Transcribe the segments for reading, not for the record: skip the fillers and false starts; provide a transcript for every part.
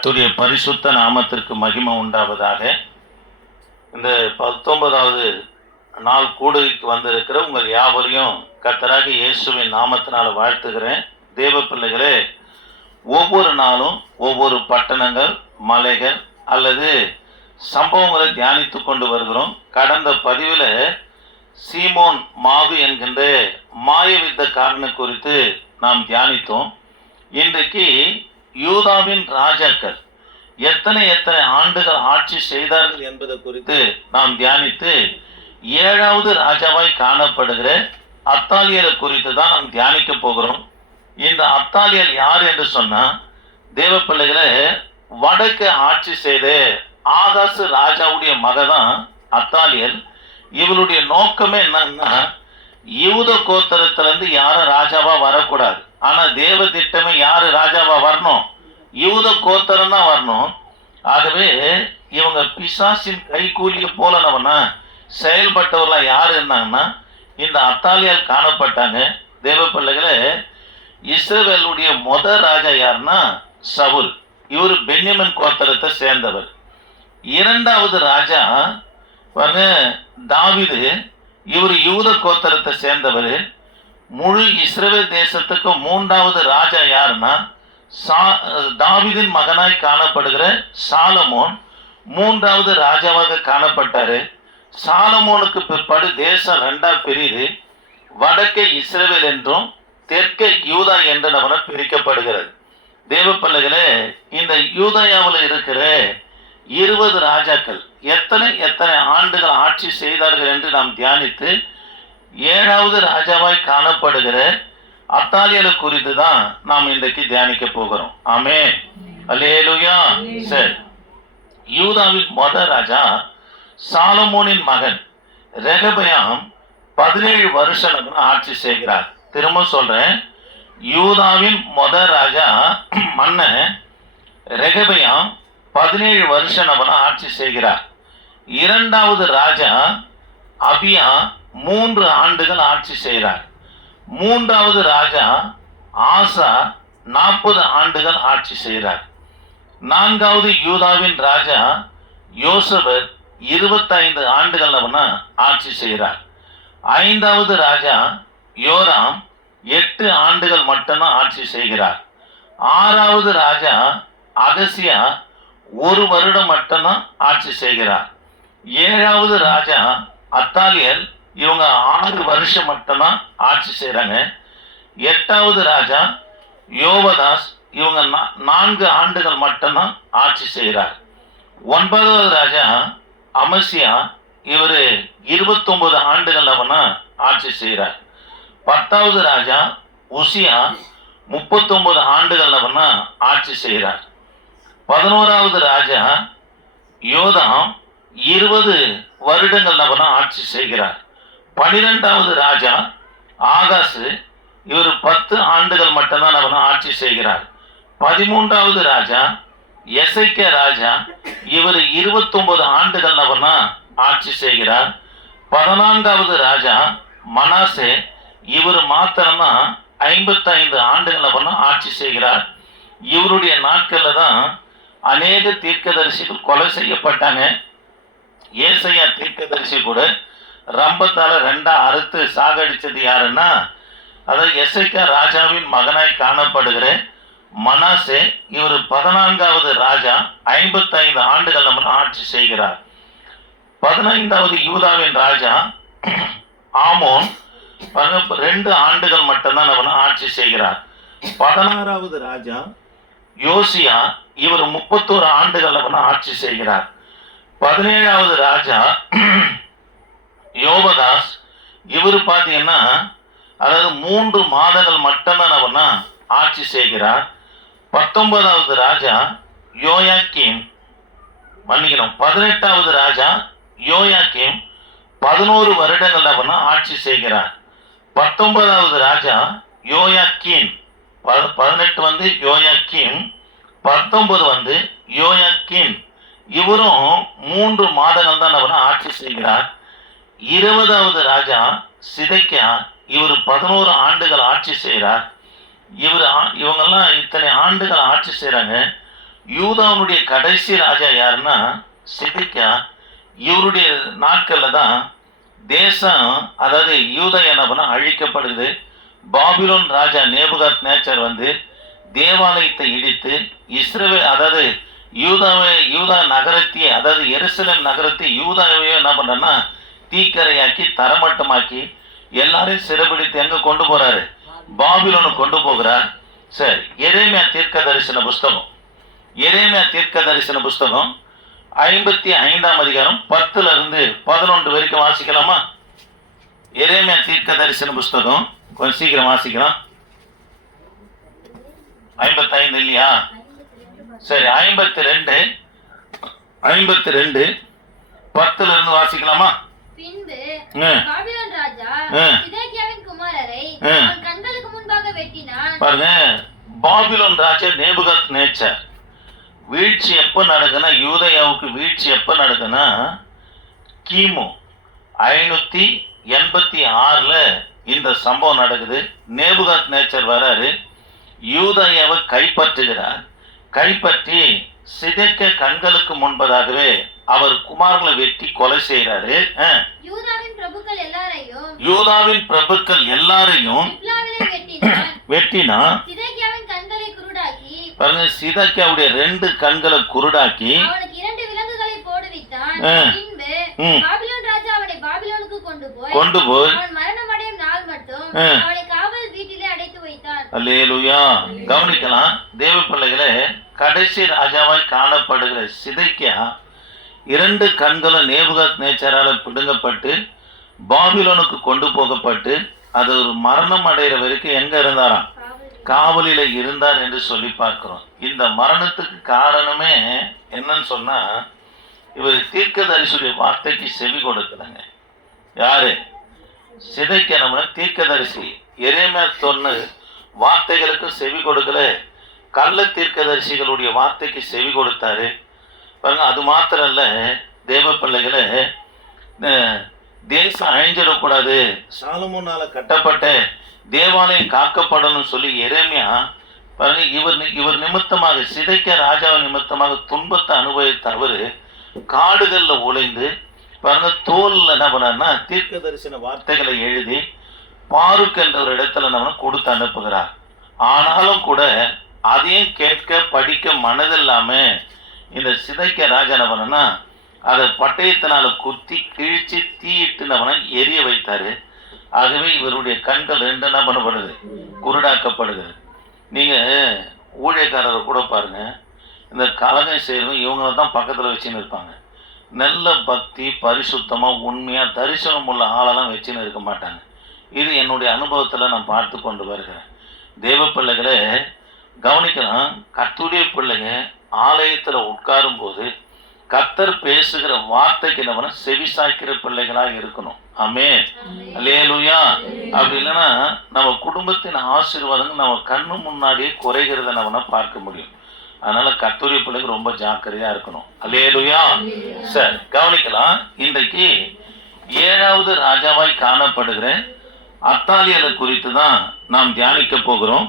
கர்த்தருடைய பரிசுத்த நாமத்திற்கு மகிமை உண்டாவதாக. இந்த 19வது நாள் கூடுகைக்கு வந்திருக்கிற உங்கள் யாவரையும் கர்த்தராகிய இயேசுவின் நாமத்தினால் வாழ்த்துகிறேன். தேவ பிள்ளைகளே, ஒவ்வொரு நாளும் ஒவ்வொரு பட்டணங்கள், மலைகள் அல்லது சம்பவங்களை தியானித்து கொண்டு வருகிறோம். கடந்த பதிவில் சீமோன் மாகு என்கின்ற மாயவித்தக்காரனை குறித்து நாம் தியானித்தோம். இன்றைக்கு யூதாவின் ராஜாக்கள் எத்தனை ஆண்டுகள் ஆட்சி செய்தார்கள் என்பதை குறித்து நாம் தியானித்து 7வது ராஜாவாய் காணப்படுகிற அத்தாலியலை குறித்து தான் நாம் தியானிக்க போகிறோம். இந்த அத்தாலியல் யார் என்று சொன்னா, தேவ பிள்ளைகளை, வடக்கு ஆட்சி செய்த ஆகாசு ராஜாவுடைய மகதான் அத்தாலியல். இவளுடைய நோக்கமே என்னன்னா, யூத கோத்திரத்திலிருந்து யாரும் ராஜாவா வரக்கூடாது. ஆனா தேவ திட்டமே யாரு ராஜாவா வரணும்? யூத கோத்திரம் தான் வரணும். ஆகவே இவங்க பிசாசின் கைகூலிய போலனவனா செயல்பட்டவர்களாம் யாரு இருந்தாங்கன்னா இந்த அத்தாலியால் காணப்பட்டாங்க. தேவ பிள்ளைகளை, இஸ்ரவேலுடைய முதல் ராஜா யாருன்னா சவுல். இவர் பென்யமின் கோத்திரத்தை சேர்ந்தவர். 2வது ராஜா பாருங்க தாவீது. இவர் யூத கோத்திரத்தை சேர்ந்தவர். முழு இஸ்ரவேல் தேசத்துக்கு 3வது ராஜா யாருன்னா தாவீதின் மகனாய் காணப்படுகிற சாலமோன் 3வது ராஜாவாக காணப்பட்டாரு. சாலமோனுக்கு பிற்பாடு தேசம் 2ஆ பிரிது. வடக்கே இஸ்ரவேல் என்றும் தெற்கே யூதா என்று நம்ம பிரிக்கப்படுகிறது. தேவ பிள்ளைகளே, இந்த யூதாயாவில் இருக்கிற 20 ராஜாக்கள் எத்தனை ஆண்டுகள் ஆட்சி செய்தார்கள் என்று நாம் தியானித்து 7வது ராஜாவாய் காணப்படுகிற அத்தாலியலை குறித்து தான் நாம் இன்றைக்கு தியானிக்க போகிறோம். ஆமென், அல்லேலூயா. சரி, யூதாவின் முதல் ராஜா சாலமோனின் மகன் ரெகபயாம் 17 வருஷம் ஆட்சி செய்கிறார். திரும்ப சொல்றேன், யூதாவின் முதல் ராஜா மன்னன் ரெகபயாம் 17 வருஷம் ஆட்சி செய்கிறார். 2வது ராஜா அபியா 3 ஆண்டுகள் ஆட்சி செய்கிறார். 3வது ராஜா ஆசா 40 ஆண்டுகள் ஆட்சி செய்கிறார். 4வது யூதாவின் ராஜா யோசபத் 25 ஆண்டுகள் ஆட்சி செய்கிறார். 5வது ராஜா யோராம் 8 ஆண்டுகள் மட்டும்தான் ஆட்சி செய்கிறார். 6வது ராஜா அகசியா 1 வருடம் மட்டும்தான் ஆட்சி செய்கிறார். 7வது ராஜா அத்தாலியல், இவங்க 6 வருஷம் மட்டும்தான் ஆட்சி செய்கிறாங்க. 8வது ராஜா யோவதாஸ், இவங்க 4 ஆண்டுகள் மட்டும்தான் ஆட்சி செய்கிறார். 9வது ராஜா அமசியா, இவர் 29 ஆண்டுகள் ஆட்சி செய்கிறார். 10வது ராஜா உசியா 39 ஆண்டுகள் ஆட்சி செய்கிறார். 11வது ராஜா யோதாம் 20 வருடங்கள் ஆட்சி செய்கிறார். 12வது ராஜா ஆகாசு, இவர் 10 ஆண்டுகள் மட்டும்தான் ஆட்சி செய்கிறார். 13வது ராஜா எசைக்கியா ராஜா, இவர் 29 ஆண்டுகள் ஆட்சி செய்கிறார். 14வது ராஜா மனாசே, இவர் மாத்திரம்தான் 55 ஆண்டுகள் ஆட்சி செய்கிறார். இவருடைய நாட்கள்ல தான் அநேக தீர்க்கதரிசிகள் கொலை செய்யப்பட்டாங்க. ஏசையா தீர்க்கதரிசி கூட ரம்பத்தால 2ஆ அறுத்து சாகடிச்சது யாருன்னா, அதாவது எசைக்கியா ராஜாவின் மகனாய் காணப்படுகிற மனாசே. இவர் 14வது ராஜா 55 ஆண்டுகள் ஆட்சி செய்கிறார். 15வது யூதாவின் ராஜா ஆமோன் 2 ஆண்டுகள் மட்டும்தான் ஆட்சி செய்கிறார். 16வது ராஜா யோசியா, இவர் 31 ஆண்டுகள் ஆட்சி செய்கிறார். 17வது ராஜா யோவதாஸ், இவர் பார்த்தீங்கன்னா அதாவது 3 மாதங்கள் மட்டும்தான் ஆட்சி செய்கிறார். 19வது ராஜா யோயாக்கீம், மன்னிக்கணும், 18வது ராஜா யோயாக்கீம் 11 வருடங்கள் ஆட்சி செய்கிறார். 19வது ராஜா யோயாக்கீன், 18 வந்து யோயாக்கீம், 19 வந்து யோயாக்கீன், இவரும் 3 மாதங்கள் தான் ஆட்சி செய்கிறார். 20வது ராஜா சிதைக்கியா, இவர் 11 ஆண்டுகள் ஆட்சி செய்கிறார். இவங்கெல்லாம் இத்தனை ஆண்டுகள் ஆட்சி செய்கிறாங்க. யூதாவுடைய கடைசி ராஜா யாருன்னா சிதேக்கியா. இவருடைய நாட்கள்ல தான் தேசம், அதாவது யூதா என்ன பண்ண அழிக்கப்படுது. பாபிலோன் ராஜா நேபுகாத் நேச்சர் வந்து தேவாலயத்தை இடித்து இஸ்ரவேல், அதாவது யூதா நகரத்தையே, அதாவது எருசலேம் நகரத்தை யூதாவையே என்ன பண்றன்னா தீக்கரையாக்கி தரமட்டமாக்கி எல்லாரையும் சிறைபிடித்து எங்க கொண்டு போறாரு? பாபிலோனு கொண்டு போகிறார். சரி, எரேமியா தீர்க்க தரிசன புஸ்தகம், எரேமியா தீர்க்க தரிசன புஸ்தகம் 55ஆம் அதிகாரம் 10ல இருந்து 11 வரைக்கும் வாசிக்கலாமா? எரேமியா தீர்க்க தரிசன புஸ்தகம் கொஞ்சம் சீக்கிரம் வாசிக்கலாம். 55 இல்லையா? சரி, 52 10ல இருந்து வாசிக்கலாமா? பின்பு பாபிலோன் ராஜா சிதேக்கியாவின் குமாரரை அவன் கண்களுக்கு முன்பாக வெட்டினான். பாருங்க, பாபிலோன் ராஜா நேபுகாத் நேச்சர் வீழ்ச்சி எப்ப நடக்குன்னா, யூதயாவுக்கு வீழ்ச்சி எப்ப நடக்குன்னா கிமு 586ல இந்த சம்பவம் நடக்குது. நேபுகாத் நேச்சர் வராரு, யூதயாவை கைப்பற்றுகிறார். கைப்பற்றி சிதேக்கியா கண்களுக்கு முன்பதாகவே அவர் குமாரங்களை வெட்டி கொலை செய்யறாரு. யூதாவின் பிரபுக்கள் எல்லாரையும் வெட்டினா சிதேக்கியாவின் கண்களை குருடாக்கி, பாருங்க, சிதேக்கியாவுடைய 2 கண்களை குருடாக்கி அவனுக்கு 2 விலங்குகளை போடுவித்தான். பின்பு பாபிலோன் ராஜா அவனை பாபிலோனுக்கு கொண்டு போய் அவன் மரணமடையும் நாள் மட்டும் அவனை காவல் வீட்டிலே அடைத்து வைத்தான். அல்லேலூயா. கவனிக்கலாம் தேவ பிள்ளைகளே, கடைசி ராஜாவாய் காணப்படுகிற சிதேக்கியா 2 கண்களும் நேபுகாத் நேச்சரால பிடுங்கப்பட்டு பாபிலோனுக்கு கொண்டு போகப்பட்டு அது ஒரு மரணம் அடைகிற வரைக்கும் எங்க இருந்தாராம்? காவலில இருந்தார் என்று சொல்லி பார்க்கிறோம். இந்த மரணத்துக்கு காரணமே என்னன்னு சொன்னா, இவர் தீர்க்கதரிசியுடைய வார்த்தைக்கு செவி கொடுக்கலங்க. யாரு? சிதைக்கியா தீர்க்கதரிசி எரேமியா சொன்ன வார்த்தைகளுக்கு செவி கொடுக்கல, கள்ள தீர்க்கதரிசிகளுடைய வார்த்தைக்கு செவி கொடுத்தாரு. பாருங்க, அது மாத்திரம் இல்ல தேவ பிள்ளைகளை, தேசம் அழிஞ்சிடக்கூடாது, சாலமோனால கட்டப்பட்ட தேவாலயம் காக்கப்படணும் சொல்லி எரேமியா பாருங்க, இவர் நிமித்தமாக சிதைக்கியா ராஜாவை நிமித்தமாக துன்பத்தை அனுபவித்த அவரு காடுகள்ல உழைந்து பாருங்க தோல்ல என்ன பண்ணார்னா தீர்க்க தரிசன வார்த்தைகளை எழுதி பாருக் என்ற ஒரு இடத்துல நம்ம கொடுத்து அனுப்புகிறார். ஆனாலும் கூட அதையும் கேட்க படிக்க மனதில்லாம இந்த சிதைக்கியா ராஜா என்ன பண்ணனா அதை பட்டயத்தினால குத்தி கிழிச்சு தீயிட்டு நம்ம எரிய வைத்தாரு. ஆகவே இவருடைய கண்கள் 2 என்ன பண்ணப்படுது? குருடாக்கப்படுகிறது. நீங்க ஊழியக்காரரை கூட பாருங்க, இந்த கலகம் செய்யறவங்க இவங்களை தான் பக்கத்துல வச்சுன்னு இருப்பாங்க. நல்ல பக்தி பரிசுத்தமா உண்மையா தரிசனம் உள்ள ஆளெல்லாம் வச்சுன்னு இருக்க மாட்டாங்க. இது என்னுடைய அனுபவத்துல நான் பார்த்து கொண்டு வருகிறேன். தேவ பிள்ளைகளை கவனிக்கலாம். கர்த்தருடைய பிள்ளைங்க ஆலயத்துல உட்காரும் போது கர்த்தர் பேசுகிற வார்த்தைக்கு நம்ம செவி சாய்க்கிற பிள்ளைகளாக இருக்கணும். ஆமென், அல்லேலூயா. அப்படி இல்லைன்னா நம்ம குடும்பத்தின் ஆசீர்வாதங்கள் நம்ம கண்ணு முன்னாடியே குறைகிறத நம்ம பார்க்க முடியும். அதனால கர்த்தருடைய பிள்ளைங்க ரொம்ப ஜாக்கிரதையா இருக்கணும். அல்லேலூயா. சரி, கவனிக்கலாம். இன்றைக்கு 7வது ராஜாவாய் காணப்படுகிற அத்தாலியலை குறித்து தான் நாம் தியானிக்க போகிறோம்.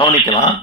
கவனிக்கலாம்.